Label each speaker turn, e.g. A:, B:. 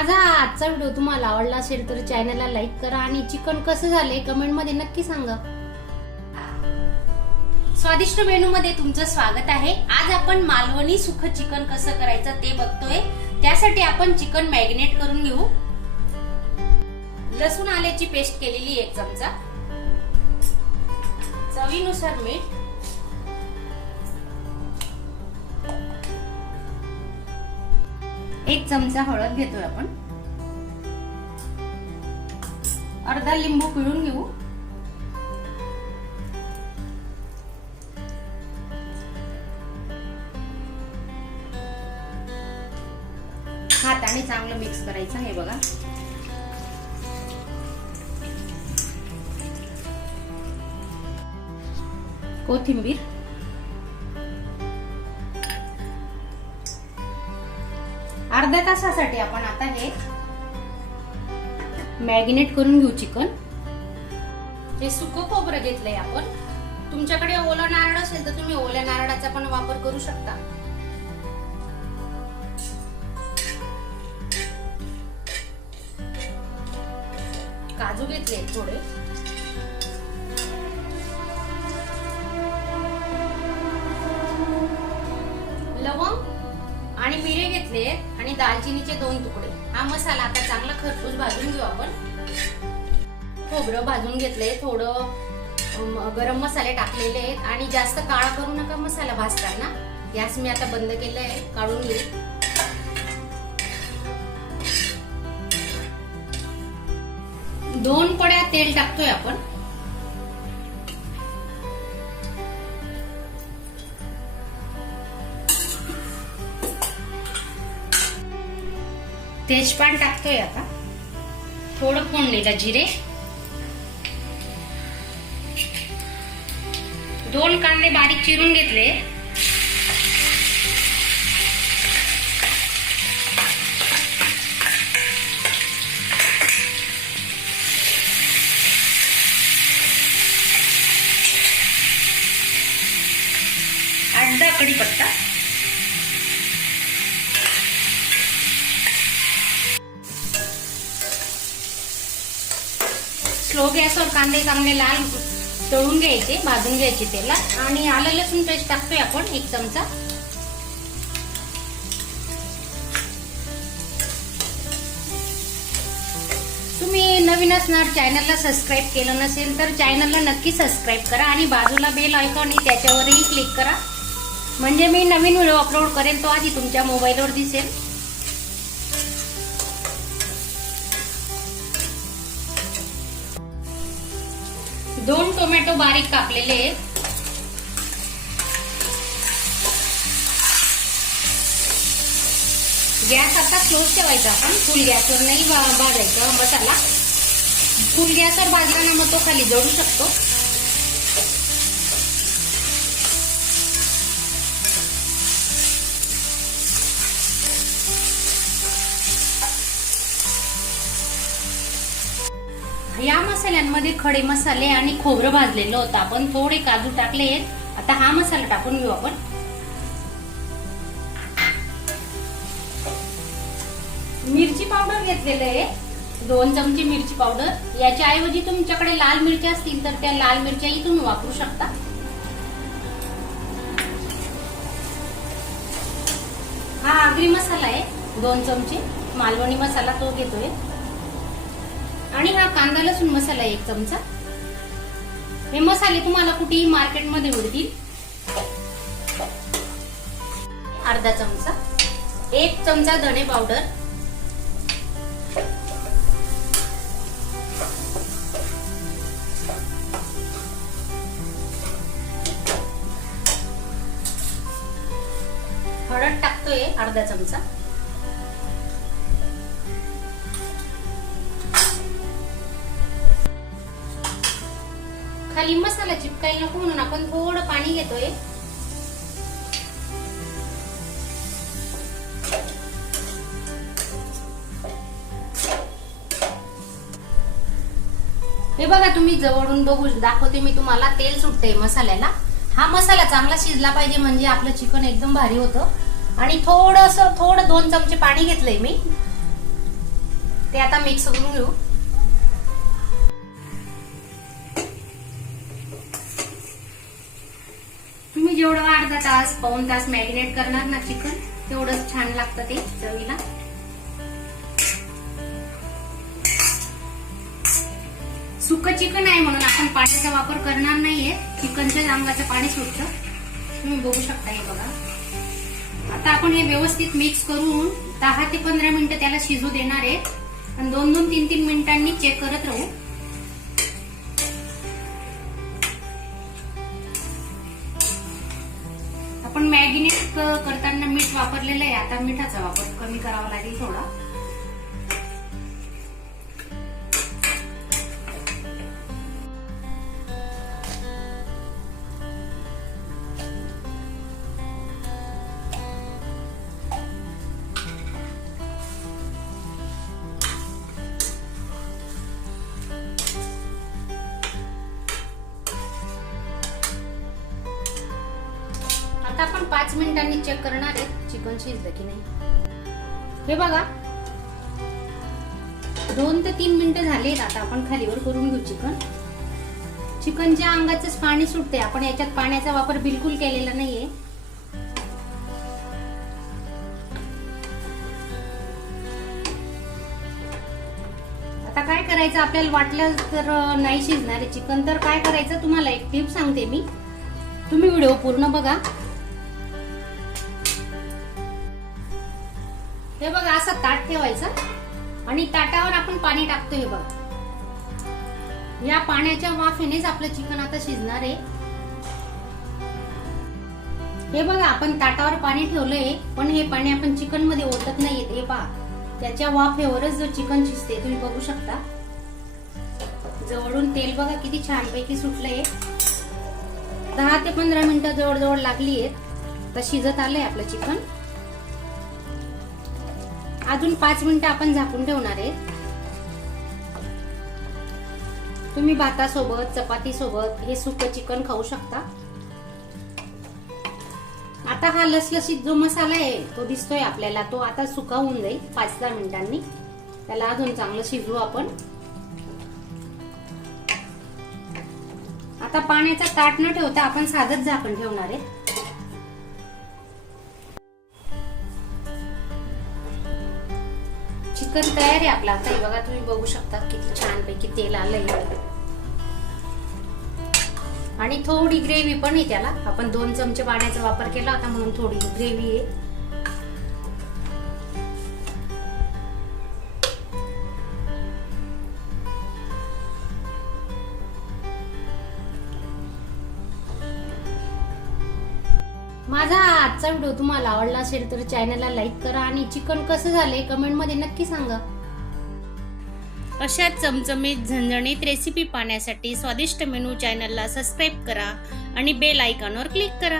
A: माझा आजचा व्हिडिओ तुम्हाला आवडला असेल तर चॅनलला लाईक करा आणि चिकन कसं झालंय कमेंट मध्ये नक्की सांगा स्वादिष्ट मेनू मध्ये तुमचं स्वागत आहे आज आपण मालवणी सुख चिकन कसं करायचं ते बघतोय त्यासाठी आपण चिकन मॅग्नेट करून घेऊ लसूण आल्याची पेस्ट केलेली एक चमचा चवीनुसार मीठ एक चमचा हळद घेतोय आपण अर्धा लिंबू पिळून घेऊ हाताने चांगलं मिक्स करायचं आहे बघा कोथिंबीर अर्ध्या तासासाठी आपण आता हे मॅगिनेट करून घेऊ चिकन हे सुकं खोबरं घेतलंय आपण तुमच्याकडे ओला नारळ असेल तर तुम्ही ओल्या नारळाचा पण वापर करू शकता काजू घेतले थोडे लवंग आणि मिरे घेतले आणि दालचिनीचे दोन तुकडे हा मसाला आता चांगला खरपूस भाजून घेऊ आपण खोबरं भाजून घेतलंय थोडं गरम मसाले टाकलेले आहेत आणि जास्त काळा करू नका मसाला भाजताना गॅस मी आता बंद केलं आहे काढून घे दोन पड्या तेल टाकतोय आपण तेजपान टाकतोय आता थोडं फोडणीला जिरे दोन कांदे बारीक चिरून घेतले अर्धा कढीपत्ता स्लो गॅसवर कांदे चांगले लाल तळून घ्यायचे भाजून घ्यायचे त्याला आणि आलं लसूण पेस्ट टाकतोय आपण एक चमचा तुम्ही नवीन असणार चॅनलला सबस्क्राईब केलं नसेल तर चॅनलला नक्की सबस्क्राईब करा आणि बाजूला बेल ऐकॉन त्याच्यावरही क्लिक करा म्हणजे मी नवीन व्हिडिओ अपलोड करेन तो आधी तुमच्या मोबाईलवर दिसेल दोन टोमॅटो बारीक कापलेले आहेत गॅस आता क्लोज ठेवायचा आपण फुल गॅसवर नाही भाजायचं मसाला फुल गॅसवर भाजला ना मग तो खाली जळू शकतो या मसाल्यांमध्ये खडे मसाले आणि खोबरं भाजलेलं होतं आपण थोडे काजू टाकले आहेत आता हा मसाला टाकून घेऊ आपण मिरची पावडर घेतलेलं आहे दोन चमची मिरची पावडर याच्या ऐवजी तुमच्याकडे लाल मिरच्या असतील तर त्या लाल मिरच्याही तुम्ही वापरू शकता हा आगरी मसाला आहे दोन चमचे मालवणी मसाला तो घेतोय आणि हा कांदा लसूण मसाला एक चमचा हे मसाले तुम्हाला कुठेही मार्केटमध्ये उडतील अर्धा चमचा एक चमचा धणे पावडर हळद टाकतोय अर्धा चमचा खाली मसाला चिपकायला नको म्हणून आपण थोडं पाणी घेतोय हे बघा तुम्ही जवळून बघू दाखवते मी तुम्हाला तेल सुटते मसाल्याला हा मसाला चांगला शिजला पाहिजे म्हणजे आपलं चिकन एकदम भारी होतं आणि थोडस थोडं दोन चमचे पाणी घेतलंय मी ते आता मिक्स करून घेऊ जेवढं अर्धा तास पाऊन तास मॅरिनेट करणार ना चिकन तेवढंच छान लागतं ते चवीला सुक चिकन आहे म्हणून आपण पाण्याचा वापर करणार नाहीये चिकनच्या अंगाचं पाणी सुटत तुम्ही बघू शकता हे बघा आता आपण हे व्यवस्थित मिक्स करून दहा ते पंधरा मिनिटं त्याला शिजू देणार आहे आणि दोन दोन तीन तीन मिनिटांनी चेक करत राहू पण मॅगिनेट करताना मीठ वापरलेलं आहे आता मिठाचा वापर कमी करावा लागेल थोडा आता आपण पाच मिनिटांनी चेक करणार आहे चिकन शिजलं की नाही हे बघा दोन ते तीन मिनिटं झाले आता आपण खालीवर करून घेऊ चिकन चिकनच्या अंगाचंच पाणी सुटते आपण याच्यात पाण्याचा वापर बिलकुल केलेला नाहीये आता काय करायचं आपल्याला वाटलं तर नाही शिजणारे चिकन तर काय करायचं तुम्हाला एक टिप सांगते मी तुम्ही व्हिडिओ पूर्ण बघा हे बघा असा ताट ठेवायचा आणि ताटावर आपण पाणी टाकतो हे बघा या पाण्याच्या वाफेनेच आपलं चिकन आता शिजणार आहे हे बघा आपण ताटावर पाणी ठेवलंय पण हे पाणी आपण चिकन मध्ये ओतत नाही हे पहा त्याच्या वाफेवरच जो चिकन शिजते तुम्ही बघू शकता जवळून तेल बघा किती छान पैकी सुटलंय दहा ते पंधरा मिनिटं जवळजवळ लागली आहेत तर शिजत आलंय आपलं चिकन अजून पाच मिनिटं आपण झाकून ठेवणार आहे तुम्ही भातासोबत चपाती सोबत हे सुक चिकन खाऊ शकता आता हा लसलशीत जो मसाला आहे तो दिसतोय आपल्याला तो आता सुका होऊन जाईल पाच दहा मिनिटांनी त्याला अजून चांगलं शिजवू आपण आता पाण्याचा ताट न ठेवता आपण साधत झाकण ठेवणार आहे चिकन तयार आहे आपला आता हे बघा तुम्ही बघू शकता किती छान पैकी तेल आलंय आणि थोडी ग्रेव्ही पण आहे त्याला आपण दोन चमचे पाण्याचा वापर केला होता म्हणून थोडी ग्रेव्ही आहे माझा आजचा व्हिडिओ तुम्हाला आवडला असेल तर चॅनलला लाईक करा आणि चिकन कसं झाले मध्ये नक्की सांगा अशा चमचमीत झणझणीत रेसिपी पाहण्यासाठी स्वादिष्ट मेनू चॅनलला सबस्क्राईब करा आणि बेल आयकॉनवर क्लिक करा